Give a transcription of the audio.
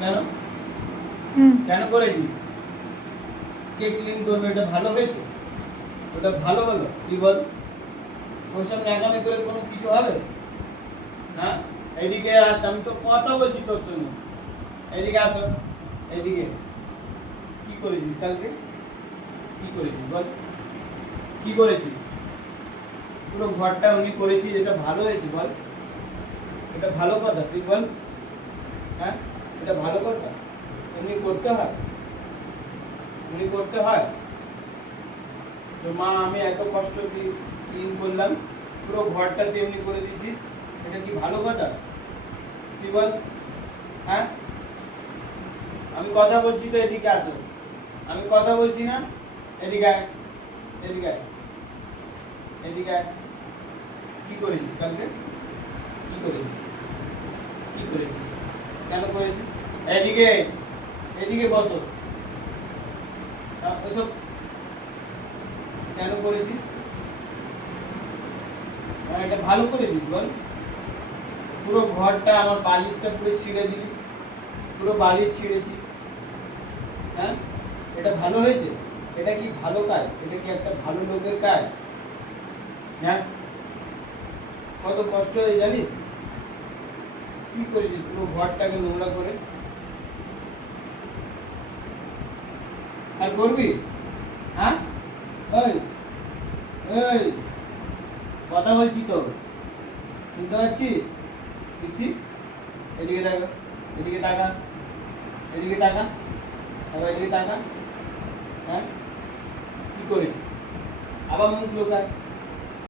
কেন কেন করেছি? কে ক্লিন করবে? এটা ভালো হয়েছে? ওটা ভালো হলো? তুই বল। ওইসব ন্যাকামি করে কোনো কিছু হবে? হ্যাঁ, এদিকে আস, আমি তো কথা বলছি তোর সঙ্গে। এদিকে আসো, এদিকে। কি করেছিস কালকে? কি করেছিস বল? কি করেছিস? পুরো ঘরটা উনি করেছিস, এটা ভালো হয়েছে বল? এটা ভালো কথা? তুই বল। হ্যাঁ, এটা ভালো কথা? এমনি করতে হয়? এমনি করতে হয়? তো মা, আমি এত কষ্ট ক্লিন করলাম, পুরো ঘরটা যেমনি করে দিয়েছিস, এটা কি ভালো কথা? তুই বল। হ্যাঁ, আমি কথা বলছি তো, এদিকে আসো। আমি কথা বলছি না? এদিকে আয়, এদিকে আয়, এদিকে আয়। কি করেছিস কালকে? কি করেছিস? কি করেছিস? কেন করেছিস? এদিকে, এদিকে বসো। ওইসব কেন করেছিস? এটা ভালো করেছিস বল? পুরো ঘরটা, আমার বালিশটা পুরো ছিঁড়ে দিলি, পুরো বালিশ ছিঁড়েছিস। হ্যাঁ, এটা ভালো হয়েছে? এটা কি ভালো কাজ? এটা কি একটা ভালো লোকের কাজ? হ্যাঁ, কত কষ্ট হয়ে জানিস? কি করেছিস পুরো ঘরটাকে নোংরা করে? আর করবি? হ্যাঁ, এই, এই, কথা বলছি তো, শুনতে পাচ্ছিস? দেখছি, এদিকে তাকা, এদিকে তাকা, এদিকে তাকা, আবার এদিকে তাকা। হ্যাঁ, কি করেছিস? আবার মুখ লোকায়।